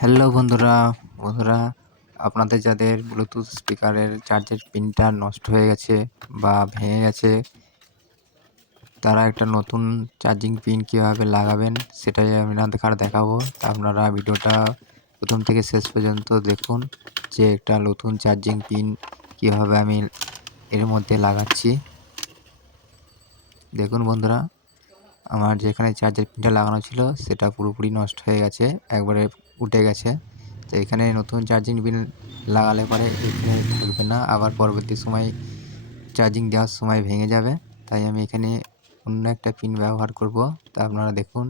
Hello বন্ধুরা, বন্ধুরা আপনাদের যাদের ব্লুটুথ স্পিকারের চার্জের পিনটা নষ্ট হয়ে গেছে বা ভেঙে গেছে, তারা একটা নতুন চার্জিং পিন কীভাবে লাগাবেন সেটাই আমি দেখাবো। তা আপনারা ভিডিওটা প্রথম থেকে শেষ পর্যন্ত দেখুন যে একটা নতুন চার্জিং পিন কীভাবে আমি এর মধ্যে লাগাচ্ছি। দেখুন বন্ধুরা, আমার যেখানে চার্জের পিনটা লাগানো ছিল সেটা পুরোপুরি নষ্ট হয়ে গেছে, একবারে উঠে গেছে। তো এখানে নতুন চার্জিং পিন লাগালে পরে এখানে থাকবে না, আবার পরবর্তী সময় চার্জিং দেওয়ার সময় ভেঙে যাবে। তাই আমি এখানে অন্য একটা পিন ব্যবহার করব। তা আপনারা দেখুন